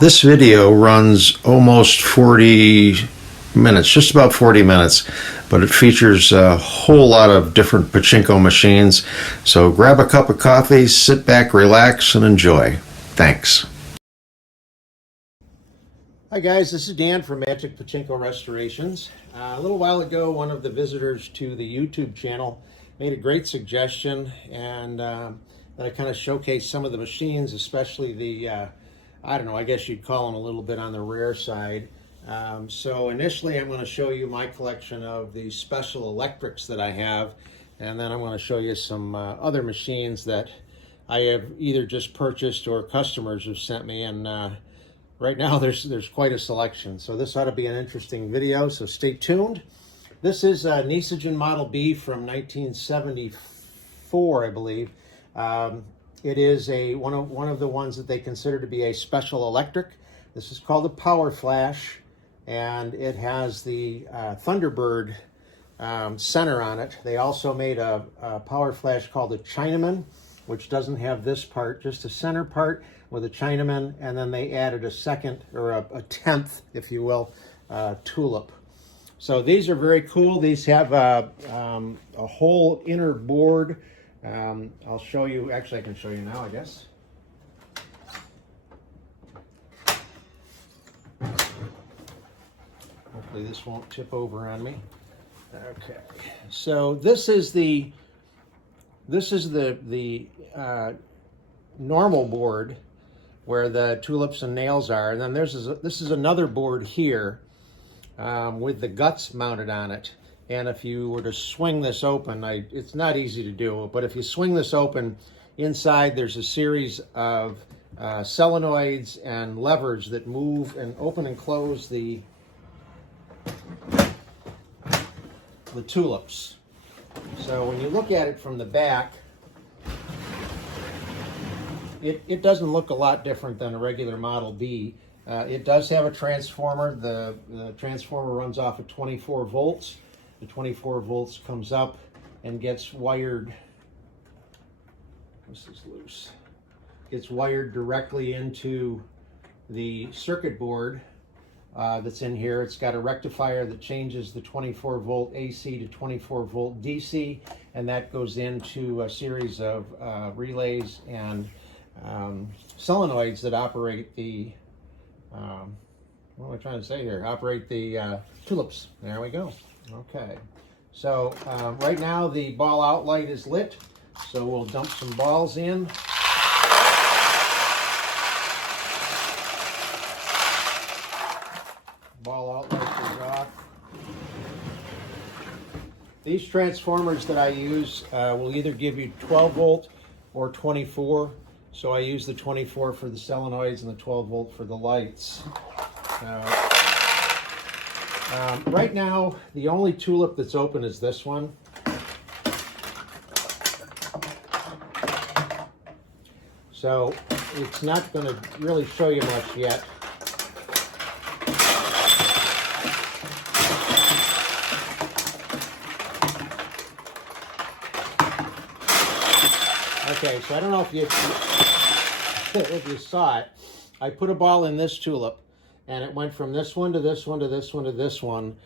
This video runs almost 40 minutes, just about 40 minutes, but it features a whole lot of different pachinko machines. So grab a cup of coffee, sit back, relax, and enjoy. Thanks. Hi guys, this is Dan from Magic Pachinko Restorations. A little while ago, one of the visitors to the YouTube channel made a great suggestion, and that I kind of showcase some of the machines, especially the, I don't know, I guess you'd call them a little bit on the rare side. So initially I'm going to show you my collection of the special electrics that I have, and then I'm going to show you some other machines that I have either just purchased or customers have sent me, and right now there's quite a selection. So this ought to be an interesting video, so stay tuned. This is a Nishijin Model B from 1974, I believe. It is one of the ones that they consider to be a special electric. This is called a Power Flash, and it has the Thunderbird center on it. They also made a Power Flash called a Chinaman, which doesn't have this part, just a center part with a Chinaman, and then they added a second, or a 10th, if you will, tulip. So these are very cool. These have a whole inner board. I'll show you, actually I can show you now, I guess. Hopefully this won't tip over on me. Okay, so this is the normal board where the tulips and nails are, and then this is another board here with the guts mounted on it. And if you were to swing this open, it's not easy to do, but if you swing this open, inside there's a series of solenoids and levers that move and open and close the tulips. So when you look at it from the back, it doesn't look a lot different than a regular Model B. It does have a transformer. The transformer runs off of 24 volts. The 24 volts comes up and gets wired. This is loose. Gets wired directly into the circuit board that's in here. It's got a rectifier that changes the 24 volt AC to 24 volt DC, and that goes into a series of relays and solenoids that operate the, what am I trying to say here? Operate the tulips. There we go. Okay. So right now the ball out light is lit, so we'll dump some balls in. Ball out light is off. These transformers that I use will either give you 12 volt or 24. So I use the 24 for the solenoids and the 12 volt for the lights. Right now, the only tulip that's open is this one. So it's not going to really show you much yet. Okay, so I don't know if you saw it. I put a ball in this tulip, and it went from this one to this one to this one to this one,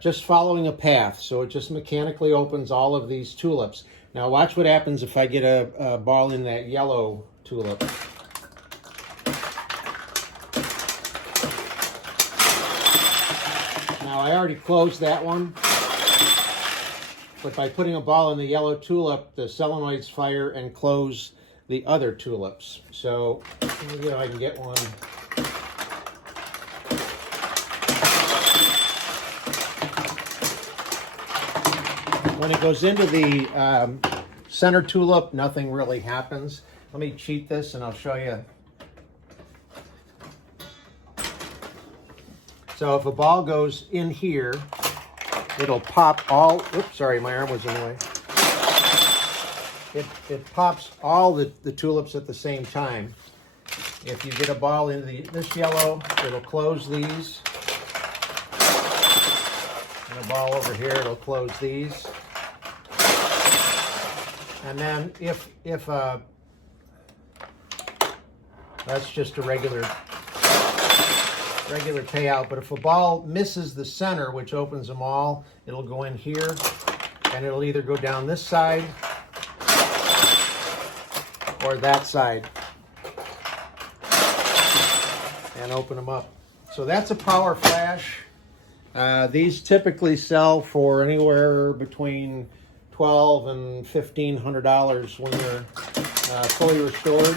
just following a path. So it just mechanically opens all of these tulips. Now watch what happens if I get a ball in that yellow tulip. Now I already closed that one. But by putting a ball in the yellow tulip, the solenoids fire and close the other tulips. So, you know, I can get one. When it goes into the center tulip, nothing really happens. Let me cheat this and I'll show you. So if a ball goes in here, it'll pop all, oops, sorry, my arm was in the way. It pops all the tulips at the same time. If you get a ball in this yellow, it'll close these. And a ball over here, it'll close these. And then if that's just a regular regular payout. But if a ball misses the center, which opens them all, it'll go in here, and it'll either go down this side or that side and open them up. So that's a Power Flash. These typically sell for anywhere between $1,200 and $1,500 when they're fully restored.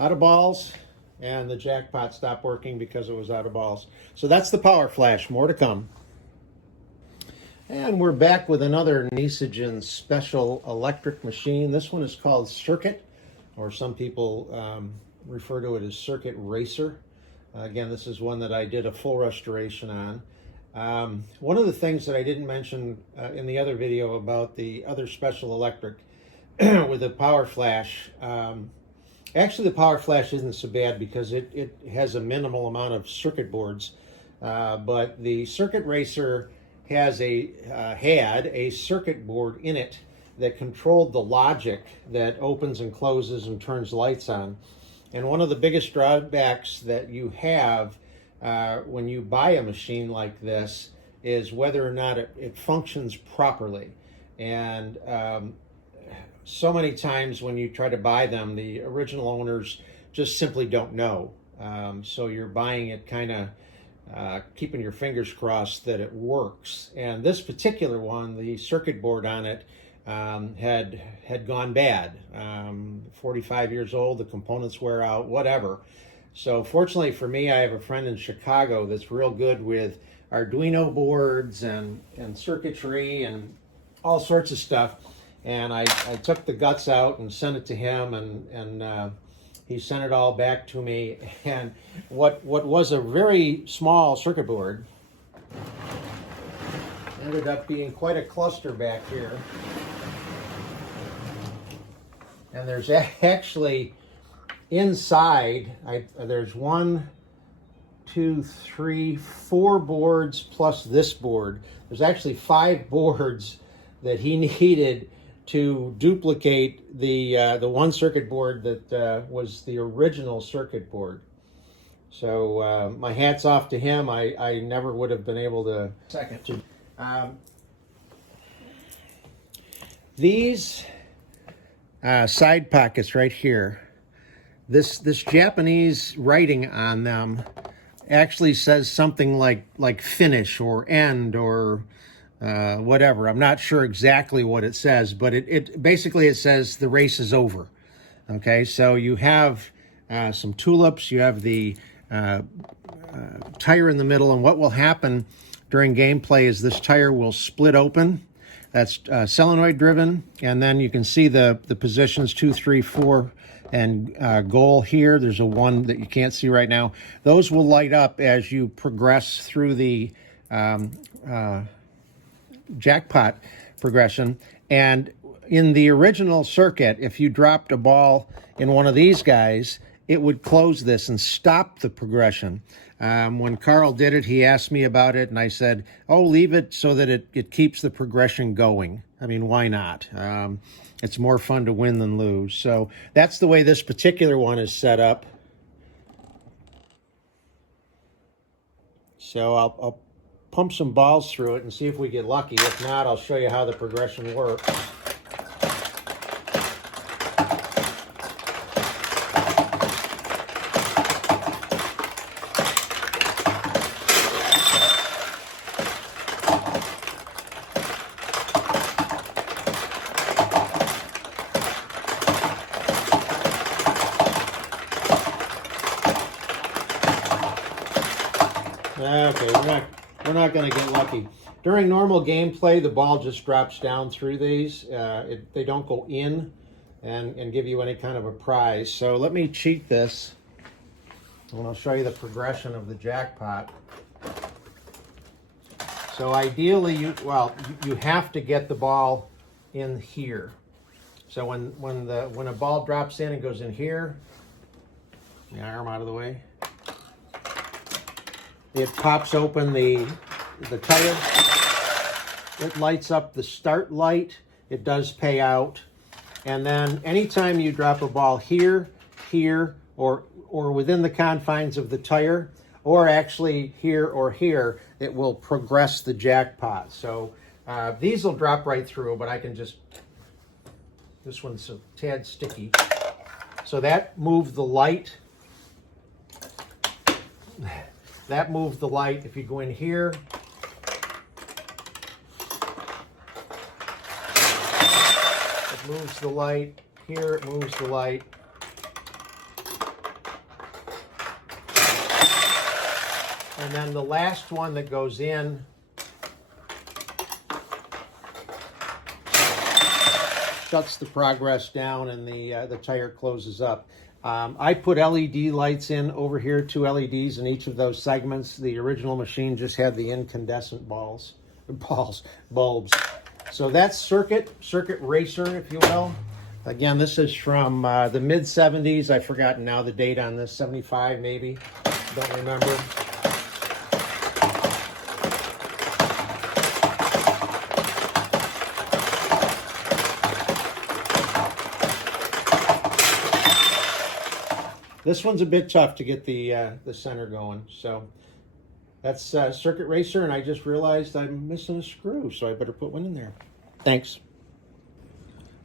Out of balls, and the jackpot stopped working because it was out of balls. So that's the Power Flash. More to come. And we're back with another Nishijin special electric machine. This one is called Ciruit, or some people refer to it as Circuit Racer. Again, this is one that I did a full restoration on. One of the things that I didn't mention in the other video about the other special electric with the Power Flash, actually the Power Flash isn't so bad because it has a minimal amount of circuit boards, but the Circuit Racer has had a circuit board in it that controlled the logic that opens and closes and turns lights on. And one of the biggest drawbacks that you have when you buy a machine like this is whether or not it functions properly. And so many times when you try to buy them, the original owners just simply don't know. So you're buying it kind of keeping your fingers crossed that it works. And this particular one, the circuit board on it had gone bad. 45 years old, the components wear out, whatever. So fortunately for me, I have a friend in Chicago that's real good with Arduino boards and circuitry and all sorts of stuff. And I took the guts out and sent it to him, and he sent it all back to me. And what was a very small circuit board ended up being quite a cluster back here. And there's actually inside, there's 1, 2, 3, 4 boards plus this board. There's actually 5 boards that he needed to duplicate the one circuit board that was the original circuit board. So my hat's off to him. I never would have been able to. These side pockets right here, this Japanese writing on them actually says something like finish or end or whatever. I'm not sure exactly what it says, but it basically says the race is over. Okay, so you have some tulips, you have the tire in the middle, and what will happen during gameplay is this tire will split open. That's solenoid driven, and then you can see the positions 2, 3, 4, and goal here. There's a 1 that you can't see right now. Those will light up as you progress through the jackpot progression. And in the original circuit, if you dropped a ball in one of these guys, it would close this and stop the progression. When Carl did it, he asked me about it, and I said, oh, leave it so that it keeps the progression going. I mean, why not? It's more fun to win than lose. So that's the way this particular one is set up. So I'll pump some balls through it and see if we get lucky. If not, I'll show you how the progression works. Okay, we're not going to get lucky. During normal gameplay, the ball just drops down through these. They don't go in and give you any kind of a prize. So let me cheat this, and I'll show you the progression of the jackpot. So ideally, you have to get the ball in here. So when a ball drops in and goes in here, the arm out of the way, it pops open the the tire. It lights up the start light. It does pay out. And then anytime you drop a ball here, here, or within the confines of the tire, or actually here or here, it will progress the jackpot. So these will drop right through, but I can just, this one's a tad sticky. So that moved the light. That moved the light. If you go in here, it moves the light. Here it moves the light. And then the last one that goes in shuts the progress down, and the tire closes up. I put LED lights in over here, 2 LEDs in each of those segments. The original machine just had the incandescent bulbs. So that's Circuit Racer, if you will. Again, this is from the mid-70s. I've forgotten now the date on this, 75 maybe, don't remember. This one's a bit tough to get the center going. So that's Circuit Racer, and I just realized I'm missing a screw, so I better put one in there. Thanks.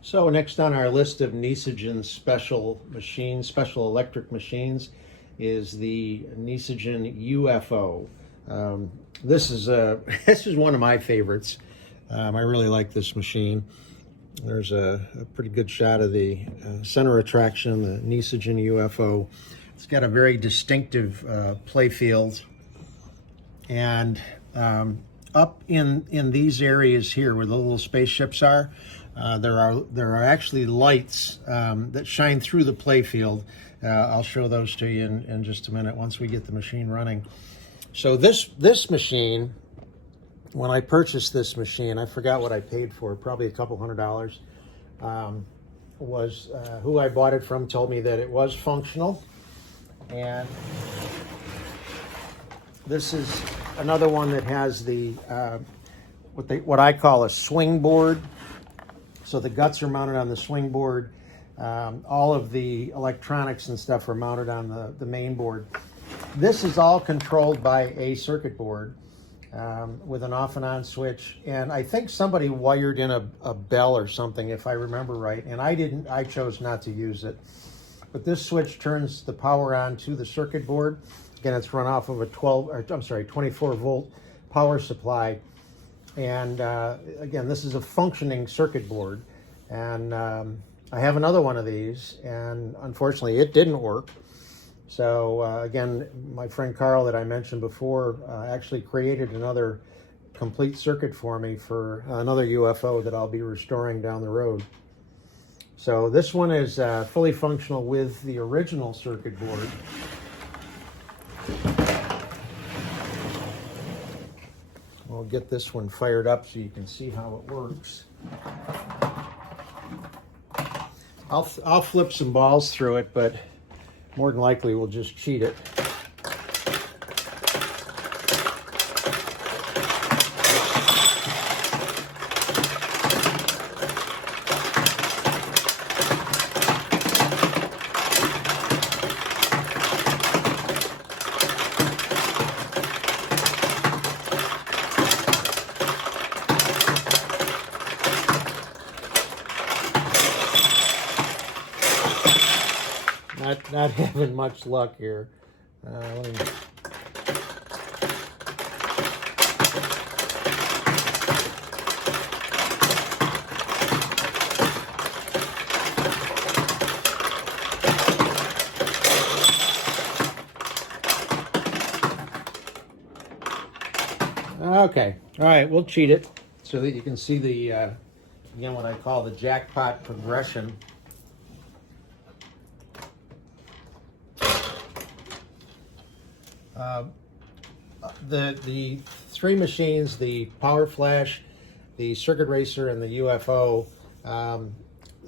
So next on our list of Nishijin special machines, special electric machines, is the Nishijin UFO. This is one of my favorites. I really like this machine. There's a pretty good shot of the center attraction, the Nishijin UFO. It's got a very distinctive play field. And up in these areas here where the little spaceships are, there are actually lights that shine through the play field. I'll show those to you in just a minute once we get the machine running. So this machine, when I purchased this machine, I forgot what I paid for, probably a couple $100. Who I bought it from told me that it was functional. And this is another one that has the what I call a swing board. So the guts are mounted on the swing board. All of the electronics and stuff are mounted on the main board. This is all controlled by a circuit board. With an off and on switch, and I think somebody wired in a bell or something, if I remember right, and I chose not to use it. But this switch turns the power on to the circuit board. Again, it's run off of a 24 volt power supply. And again, this is a functioning circuit board. And I have another one of these, and unfortunately it didn't work. So again, my friend Carl that I mentioned before actually created another complete circuit for me for another UFO that I'll be restoring down the road. So this one is fully functional with the original circuit board. We'll get this one fired up so you can see how it works. I'll flip some balls through it, but more than likely we'll just cheat it. Not having much luck here. Okay, all right, we'll cheat it so that you can see the, again, what I call the jackpot progression. The three machines, the Power Flash, the Circuit Racer, and the UFO,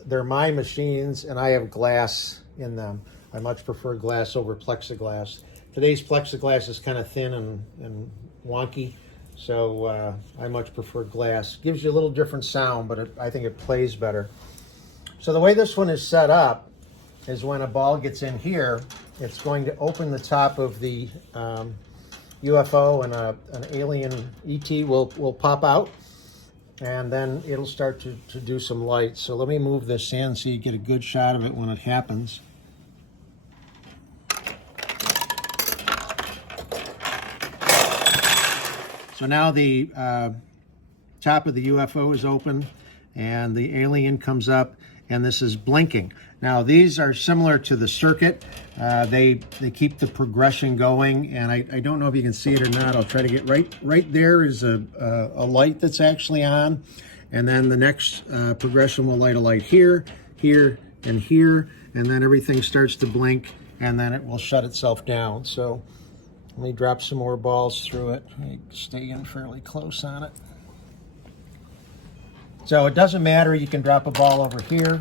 they're my machines, and I have glass in them. I much prefer glass over plexiglass. Today's plexiglass is kind of thin and wonky, So I much prefer glass. Gives you a little different sound, but I think it plays better. So the way this one is set up is when a ball gets in here, it's going to open the top of the UFO, and an alien ET will pop out, and then it'll start to do some light. So let me move this in so you get a good shot of it when it happens. So now the top of the UFO is open and the alien comes up, and this is blinking. Now these are similar to the circuit. They keep the progression going, and I don't know if you can see it or not. I'll try to get right there is a light that's actually on, and then the next progression will light a light here, here, and here, and then everything starts to blink, and then it will shut itself down. So let me drop some more balls through it. Let me stay in fairly close on it. So it doesn't matter, you can drop a ball over here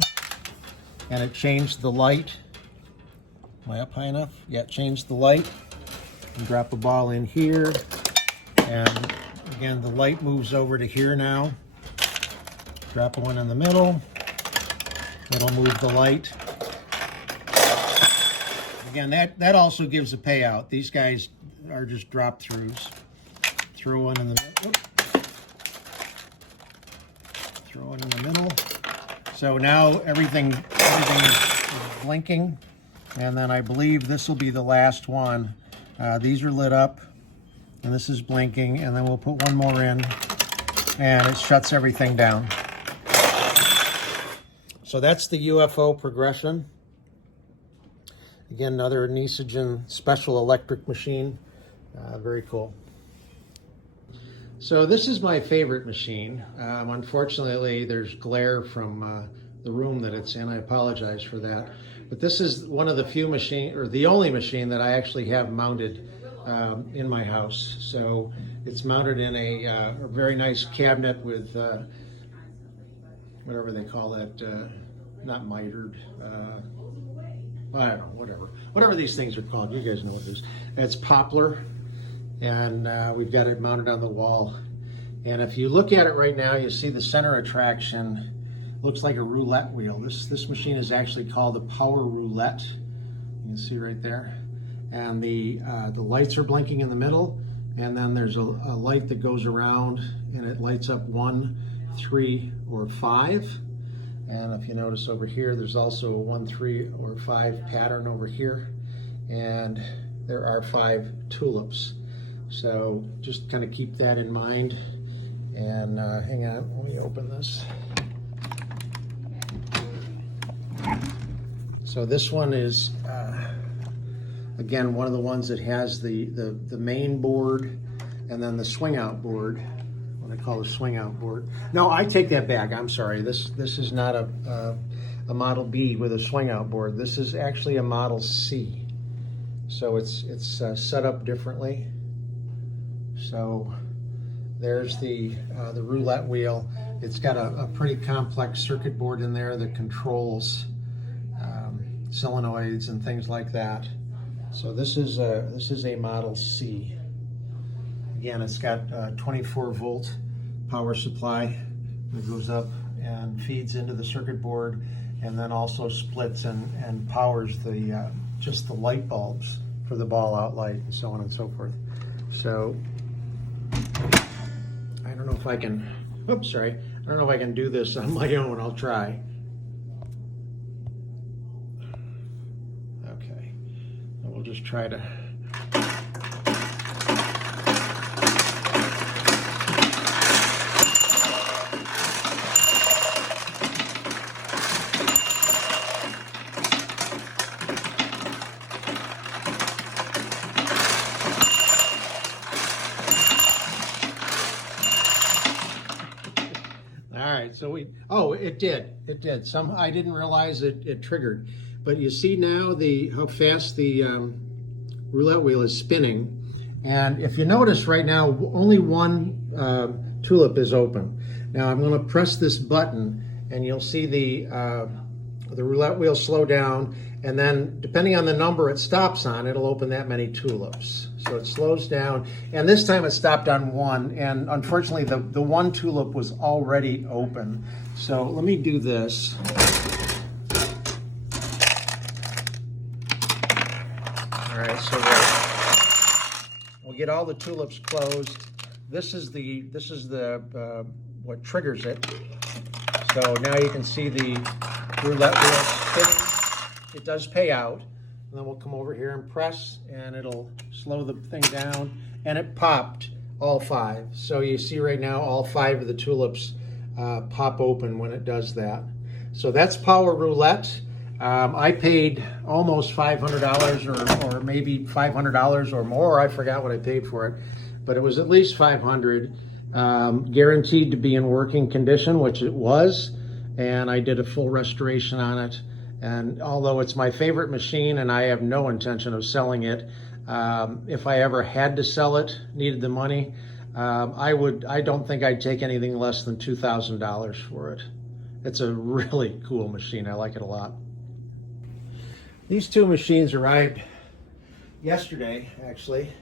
and it changed the light. Am I up high enough? Yeah, it changed the light. And drop a ball in here, and again the light moves over to here now. Drop one in the middle, it'll move the light. Again, that also gives a payout. These guys are just drop throughs. Throw one in the middle. Throw one in the middle. So now everything is blinking, and then I believe this will be the last one. These are lit up, and this is blinking, and then we'll put one more in, and it shuts everything down. So that's the UFO progression. Again, another Nishijin special electric machine. Very cool. So this is my favorite machine. Unfortunately, there's glare from the room that it's in. I apologize for that. But this is one of the few machine, or the only machine that I actually have mounted in my house. So it's mounted in a very nice cabinet with whatever they call that, not mitered. I don't know, whatever these things are called. You guys know what it is. It's poplar, and we've got it mounted on the wall. And if you look at it right now, you see the center attraction looks like a roulette wheel. This machine is actually called the Power Roulette. You can see right there. And the lights are blinking in the middle, and then there's a light that goes around, and it lights up 1, 3, or 5. And if you notice over here, there's also a 1, 3, or 5 pattern over here. And there are 5 tulips. So just kind of keep that in mind. And hang on, let me open this. So this one is, again, one of the ones that has the main board and then the swing out board. What I call the swing out board. No, I take that back. I'm sorry. This is not a Model B with a swing out board. This is actually a Model C. So it's set up differently. So there's the roulette wheel. It's got a pretty complex circuit board in there that controls solenoids and things like that. So this is a Model C. Again, it's got a 24-volt power supply that goes up and feeds into the circuit board, and then also splits and powers the just the light bulbs for the ball out light and so on and so forth. So I don't know if I can. Oops, sorry. I don't know if I can do this on my own. I'll try. Okay. So we'll just try to. So it did. I didn't realize it triggered, but you see now how fast the roulette wheel is spinning. And if you notice right now, only one tulip is open. Now I'm going to press this button, and you'll see the the roulette wheel slow down, and then depending on the number it stops on, it'll open that many tulips. So it slows down, and this time it stopped on 1, and unfortunately the 1 tulip was already open. So let me do this. All right, so we'll get all the tulips closed. This is the what triggers it. So now you can see the roulette wheel spinning. It does pay out. And then we'll come over here and press, and it'll slow the thing down. And it popped all 5. So you see right now all 5 of the tulips pop open when it does that. So that's Power Roulette. I paid almost $500 or maybe $500 or more. I forgot what I paid for it, but it was at least $500. Guaranteed to be in working condition, which it was, and I did a full restoration on it. And although it's my favorite machine and I have no intention of selling it, if I ever had to sell it, needed the money, I don't think I'd take anything less than $2,000 for it. It's a really cool machine. I like it a lot. These 2 machines arrived yesterday, actually.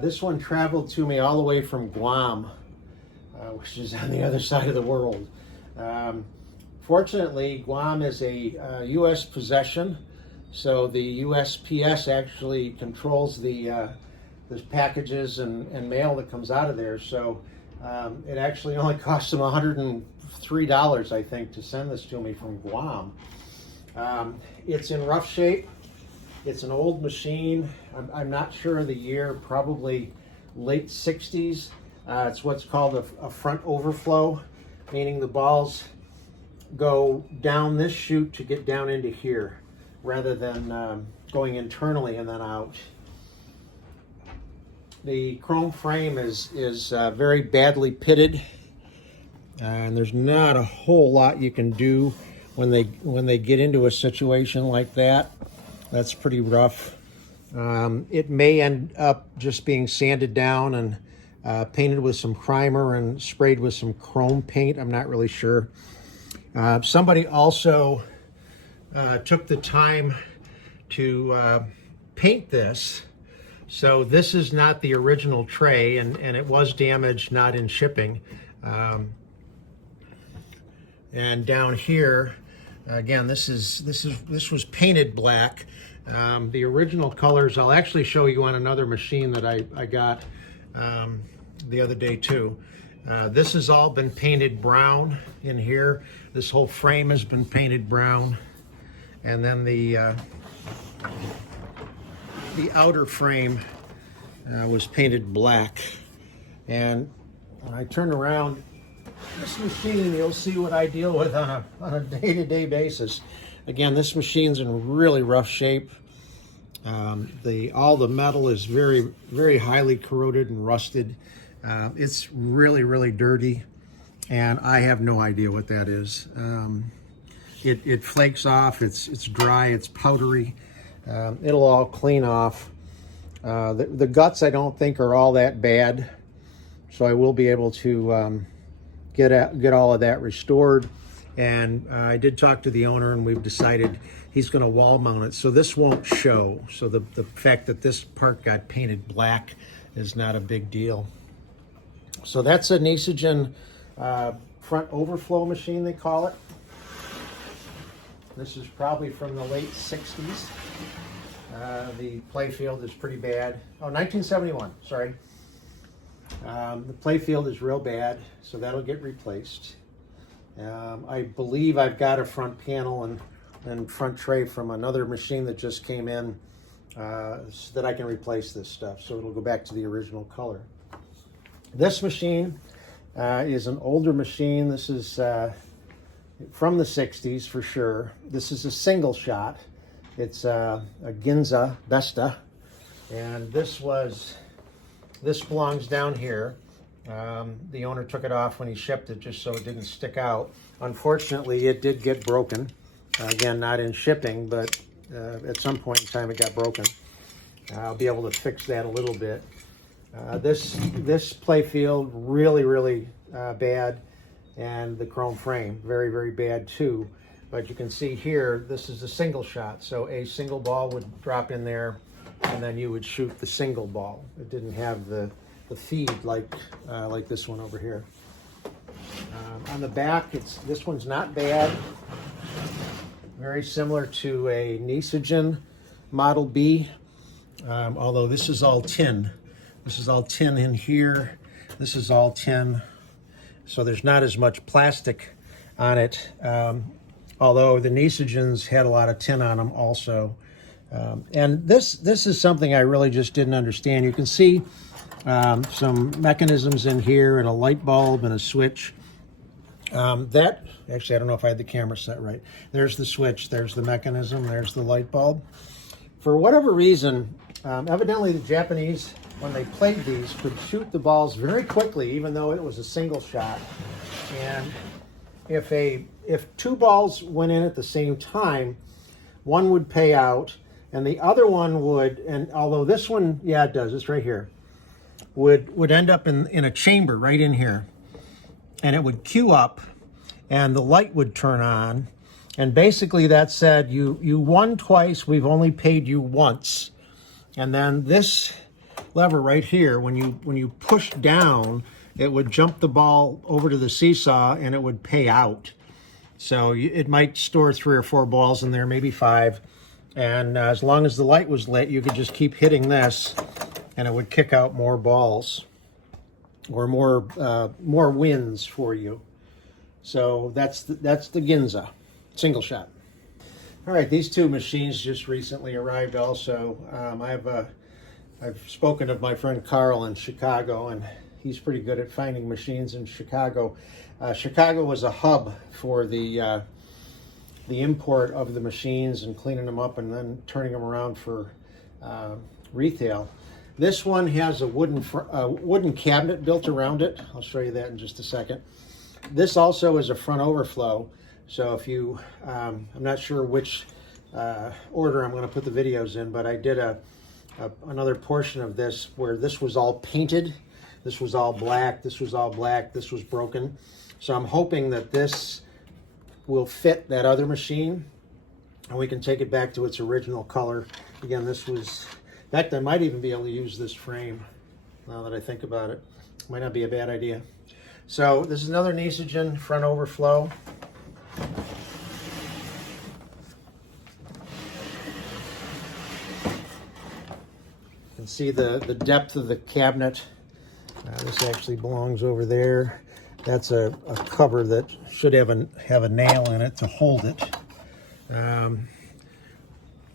This one traveled to me all the way from Guam, which is on the other side of the world. Fortunately, Guam is a U.S. possession, so the USPS actually controls the packages and mail that comes out of there. So it actually only cost them $103, I think, to send this to me from Guam. It's in rough shape. It's an old machine. I'm not sure of the year, probably late 60s. It's what's called a front overflow, meaning the balls go down this chute to get down into here rather than going internally and then out. The chrome frame is very badly pitted, and there's not a whole lot you can do when they get into a situation like that. That's pretty rough. It may end up just being sanded down and painted with some primer and sprayed with some chrome paint. I'm not really sure. Somebody also took the time to paint this. So this is not the original tray, and it was damaged, not in shipping. And down here, again, this was painted black. The original colors, I'll actually show you on another machine that I got the other day too. This has all been painted brown in here. This whole frame has been painted brown. And then the outer frame was painted black. And when I turn around this machine, you'll see what I deal with on a day-to-day basis. Again, this machine's in really rough shape. All the metal is very, very highly corroded and rusted. It's really, really dirty, and I have no idea what that is. It flakes off, it's dry, it's powdery. It'll all clean off. The guts I don't think are all that bad, so I will be able to get all of that restored. And I did talk to the owner, and we've decided he's going to wall mount it, so this won't show. So the fact that this part got painted black is not a big deal. So that's a Nishijin front overflow machine, they call it. This is probably from the late 60s. The playfield is pretty bad. Oh, 1971, sorry. The playfield is real bad, so that'll get replaced. I believe I've got a front panel and front tray from another machine that just came in so that I can replace this stuff, so it'll go back to the original color. This machine is an older machine. This is from the 60s for sure. This is a single shot. It's a Ginza Besta, and this belongs down here. The owner took it off when he shipped it just so it didn't stick out. Unfortunately, it did get broken. Again, not in shipping, but at some point in time it got broken. I'll be able to fix that a little bit. This playfield, really, really bad, and the chrome frame, very, very bad too. But you can see here, this is a single shot. So a single ball would drop in there, and then you would shoot the single ball. It didn't have the feed like this one over here. On the back, this one's not bad. Very similar to a Nishijin Model B, although this is all tin. This is all tin in here. This is all tin, so there's not as much plastic on it. Although the Nishijins had a lot of tin on them also. And this is something I really just didn't understand. You can see some mechanisms in here and a light bulb and a switch. Actually, I don't know if I had the camera set right. There's the switch, there's the mechanism, there's the light bulb. For whatever reason, evidently the Japanese, when they played these, could shoot the balls very quickly, even though it was a single shot. And if two balls went in at the same time, one would pay out, and the other one would, and although this one, yeah, it does, it's right here, would end up in a chamber right in here. And it would queue up, and the light would turn on. And basically that said, you won twice, we've only paid you once. And then this lever right here, when you push down, it would jump the ball over to the seesaw and it would pay out. So it might store 3 or 4 balls in there, maybe 5. And as long as the light was lit, you could just keep hitting this and it would kick out more balls or more wins for you. So that's the Ginza, single shot. All right, these two machines just recently arrived also. I've spoken of my friend Carl in Chicago, and he's pretty good at finding machines in Chicago. Chicago was a hub for the import of the machines and cleaning them up and then turning them around for retail. This one has a wooden cabinet built around it. I'll show you that in just a second. This also is a front overflow. So if you, I'm not sure which order I'm going to put the videos in, but I did another portion of this where this was all painted. This was all black. This was all black. This was broken. So I'm hoping that this will fit that other machine and we can take it back to its original color. Again, this was, in fact, I might even be able to use this frame now that I think about it. Might not be a bad idea. So this is another Nishijin front overflow. You can see the depth of the cabinet. This actually belongs over there. That's a cover that should have a nail in it to hold it.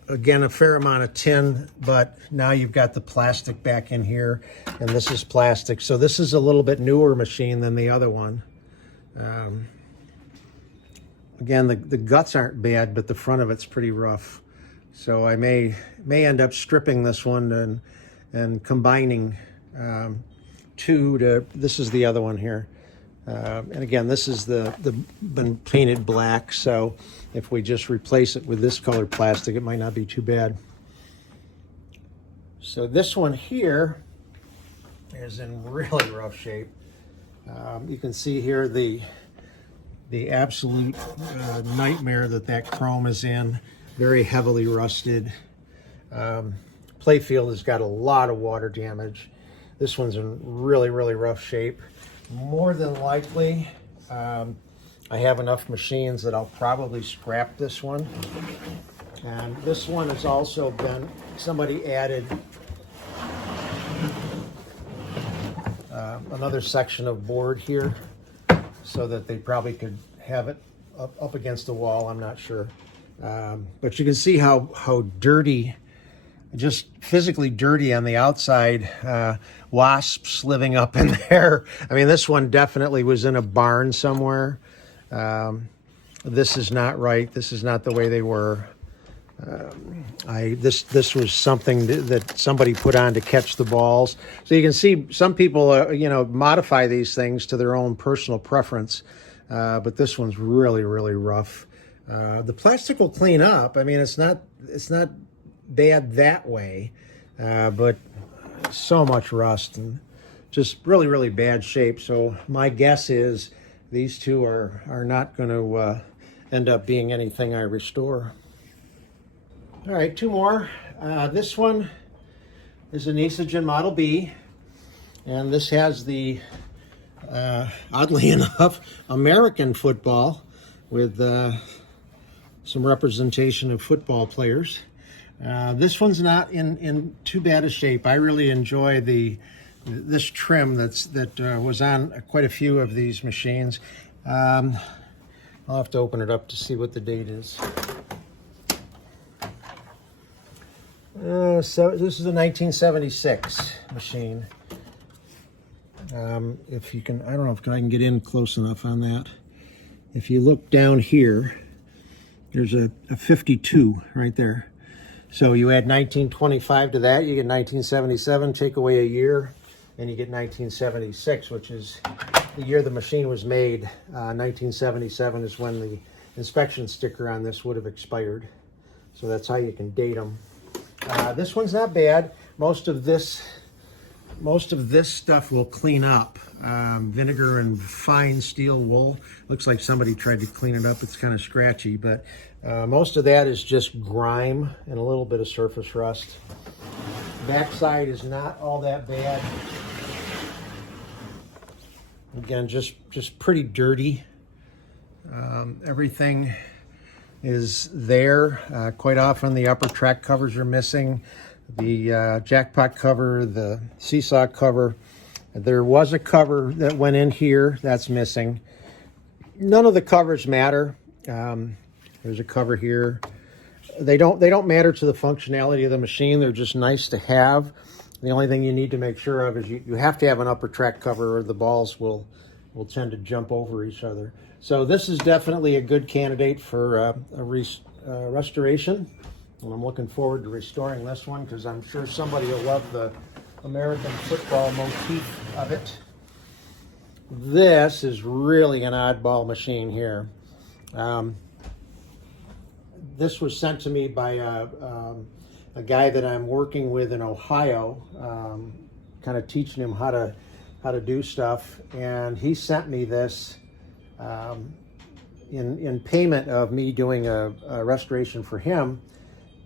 Again, a fair amount of tin, but now you've got the plastic back in here, and this is plastic. So this is a little bit newer machine than the other one. Again, the guts aren't bad, but the front of it's pretty rough. So I may end up stripping this one and combining two to, this is the other one here. And again, this is been painted black, so if we just replace it with this colored plastic, it might not be too bad. So this one here is in really rough shape. You can see here the absolute nightmare that chrome is in. Very heavily rusted. Playfield has got a lot of water damage. This one's in really, really rough shape. More than likely, I have enough machines that I'll probably scrap this one. And this one has also been, somebody added another section of board here so that they probably could have it up against the wall, I'm not sure. But you can see how dirty, just physically dirty on the outside, wasps living up in there. I mean, this one definitely was in a barn somewhere. This is not right. This is not the way they were. This was something that somebody put on to catch the balls. So you can see some people, modify these things to their own personal preference. But this one's really, really rough. The plastic will clean up. I mean, it's not bad that way, but so much rust and just really, really bad shape. So my guess is these two are not going to end up being anything I restore. All right, two more. This one is a Nishijin Model B, and this has the, oddly enough, American football with some representation of football players. This one's not in too bad a shape. I really enjoy this trim that was on quite a few of these machines. I'll have to open it up to see what the date is. So this is a 1976 machine. If you can, I don't know if I can get in close enough on that. If you look down here, there's a 52 right there. So you add 1925 to that, you get 1977, take away a year, and you get 1976, which is the year the machine was made. 1977 is when the inspection sticker on this would have expired. So that's how you can date them. This one's not bad. Most of this stuff will clean up. Vinegar and fine steel wool. Looks like somebody tried to clean it up. It's kind of scratchy, but most of that is just grime and a little bit of surface rust. Backside is not all that bad. Again, just pretty dirty. Everything is there. Quite often the upper track covers are missing. The jackpot cover, the seesaw cover. There was a cover that went in here that's missing. None of the covers matter. There's a cover here. They don't matter to the functionality of the machine. They're just nice to have. The only thing you need to make sure of is you have to have an upper track cover, or the balls will tend to jump over each other. So this is definitely a good candidate for a restoration. And I'm looking forward to restoring this one because I'm sure somebody will love the American football motif of it. This is really an oddball machine here. This was sent to me by a guy that I'm working with in Ohio, kind of teaching him how to do stuff, and he sent me this in payment of me doing a restoration for him.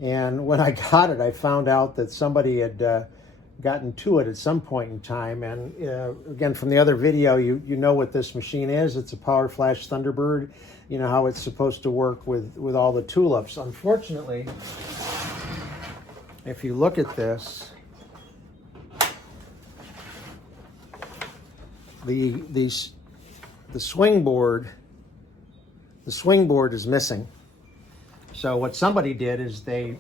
And when I got it, I found out that somebody had gotten to it at some point in time. And again, from the other video, you know what this machine is. It's a Power Flash Thunderbird. You know how it's supposed to work with all the tulips. Unfortunately, if you look at this, the swing board is missing. So what somebody did is they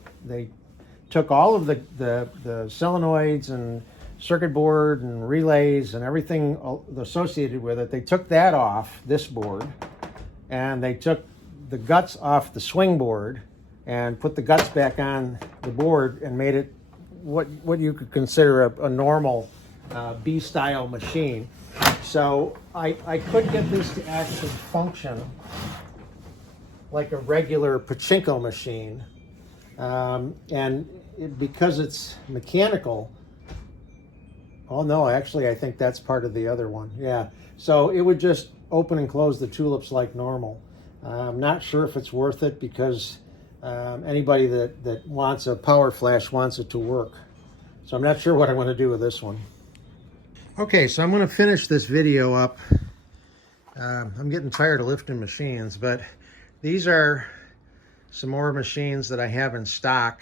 took all of the solenoids and circuit board and relays and everything associated with it. They took that off this board, and they took the guts off the swing board and put the guts back on the board and made it what you could consider a normal B-style machine. So I could get this to actually function like a regular pachinko machine, because it's mechanical. Oh no, actually I think that's part of the other one. Yeah, so it would just open and close the tulips like normal. I'm not sure if it's worth it because anybody that wants a Power Flash wants it to work. So I'm not sure what I want to do with this one. Okay, so I'm going to finish this video up. I'm getting tired of lifting machines, but these are some more machines that I have in stock.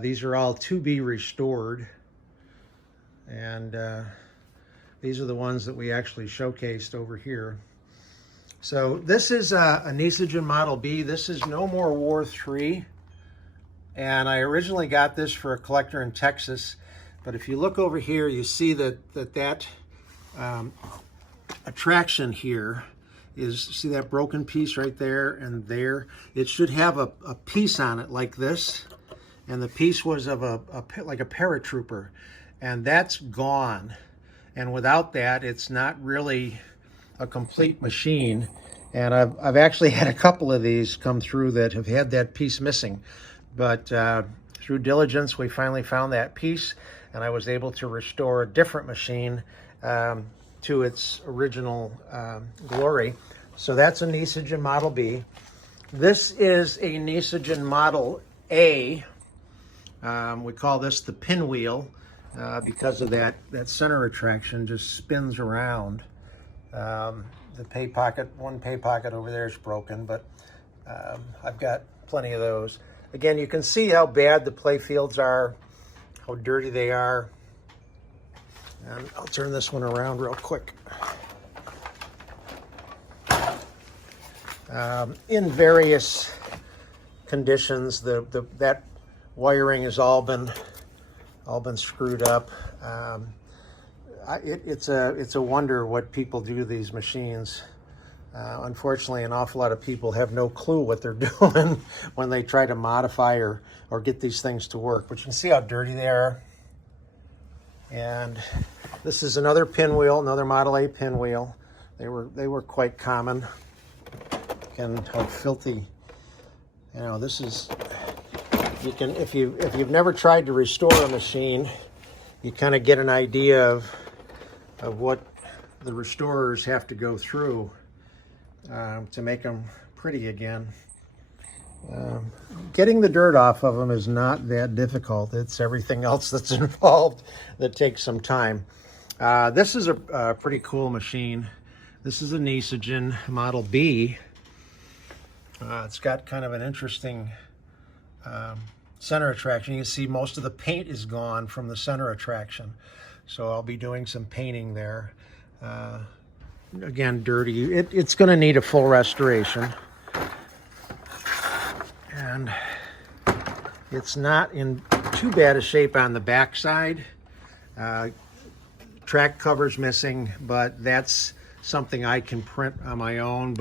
These are all to be restored. And these are the ones that we actually showcased over here. So this is a Nishijin Model B. This is No More War 3. And I originally got this for a collector in Texas. But if you look over here, you see that attraction here is, see that broken piece right there and there? It should have a piece on it like this. And the piece was of like a paratrooper. And that's gone. And without that, it's not really a complete machine. And I've actually had a couple of these come through that have had that piece missing. But through diligence, we finally found that piece, and I was able to restore a different machine to its original glory. So that's a Nishijin Model B. This is a Nishijin Model A. We call this the pinwheel because of that center attraction just spins around. The pay pocket, one pay pocket over there is broken, but I've got plenty of those. Again, you can see how bad the play fields are, how dirty they are. And I'll turn this one around real quick. In various conditions, that wiring has all been screwed up. It's a wonder what people do to these machines. Unfortunately, an awful lot of people have no clue what they're doing when they try to modify or get these things to work. But you can see how dirty they are. And this is another pinwheel, another Model A pinwheel. They were quite common. And how filthy, you know, this is, you can, if you've never tried to restore a machine, you kind of get an idea of what the restorers have to go through to make them pretty again. Getting the dirt off of them is not that difficult. It's everything else that's involved that takes some time. This is a pretty cool machine. This is a Nishijin Model B. It's got kind of an interesting center attraction. You can see most of the paint is gone from the center attraction. So I'll be doing some painting there. Again, dirty. It's going to need a full restoration. And it's not in too bad a shape on the back side. Track cover's missing, but that's something I can print on my own.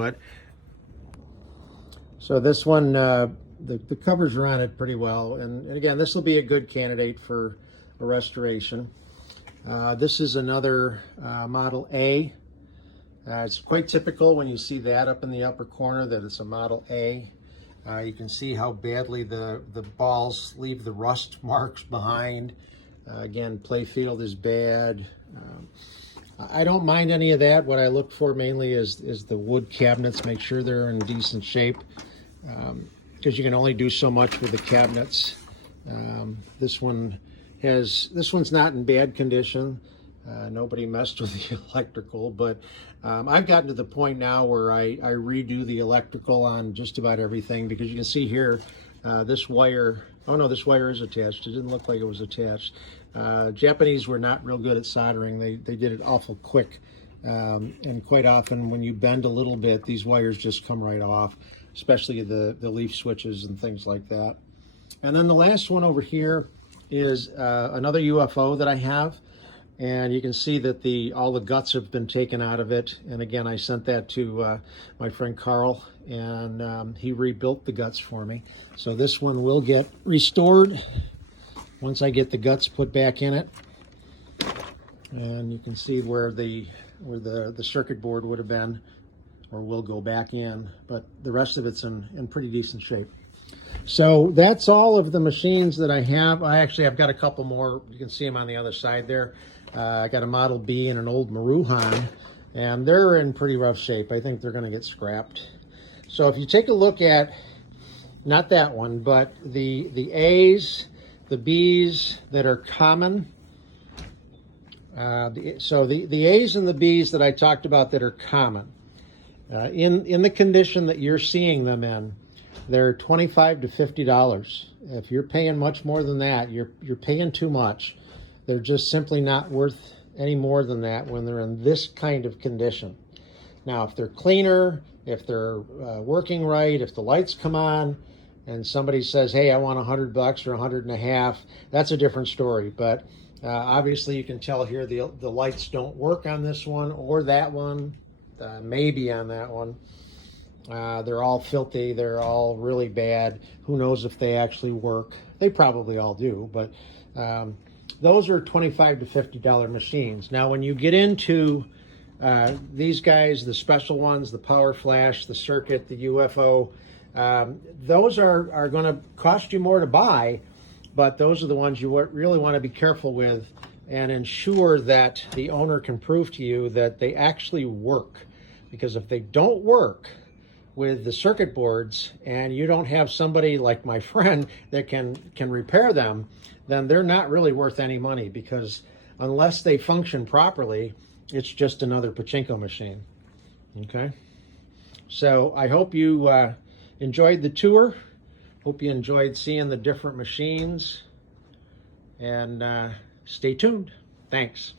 So this one, the covers are on it pretty well. And again, this will be a good candidate for a restoration. This is another Model A. It's quite typical when you see that up in the upper corner that it's a Model A. You can see how badly the balls leave the rust marks behind. Again, play field is bad. I don't mind any of that. What I look for mainly is the wood cabinets. Make sure they're in decent shape, because you can only do so much with the cabinets. This one's not in bad condition. Nobody messed with the electrical, but I've gotten to the point now where I redo the electrical on just about everything, because you can see here this wire. Oh no, this wire is attached. It didn't look like it was attached. Japanese were not real good at soldering. They did it awful quick, and quite often when you bend a little bit, these wires just come right off, especially the leaf switches and things like that. And then the last one over here is another UFO that I have, and you can see that all the guts have been taken out of it. And again, I sent that to my friend Carl, and he rebuilt the guts for me. So this one will get restored once I get the guts put back in it. And you can see where the circuit board would have been, or will go back in, but the rest of it's in pretty decent shape. So that's all of the machines that I have. I've got a couple more. You can see them on the other side there. I got a Model B and an old Maruhan, and they're in pretty rough shape. I think they're going to get scrapped. So if you take a look at, not that one, but the A's, the B's that are common. So the A's and the B's that I talked about that are common, in the condition that you're seeing them in, they're $25 to $50. If you're paying much more than that, you're paying too much. They're just simply not worth any more than that when they're in this kind of condition. Now, if they're cleaner, if they're working right, if the lights come on, and somebody says, hey, I want $100 or $150, that's a different story. But obviously you can tell here the lights don't work on this one or that one, maybe on that one. They're all filthy, they're all really bad. Who knows if they actually work? They probably all do, but those are $25 to $50 machines. Now when you get into these guys, the special ones, the Power Flash, the Circuit, the UFO, those are going to cost you more to buy, but those are the ones you really want to be careful with and ensure that the owner can prove to you that they actually work. because if they don't work with the circuit boards and you don't have somebody like my friend that can repair them, then they're not really worth any money, because unless they function properly, it's just another pachinko machine. Okay, so I hope you enjoyed the tour. Hope you enjoyed seeing the different machines, and stay tuned. Thanks.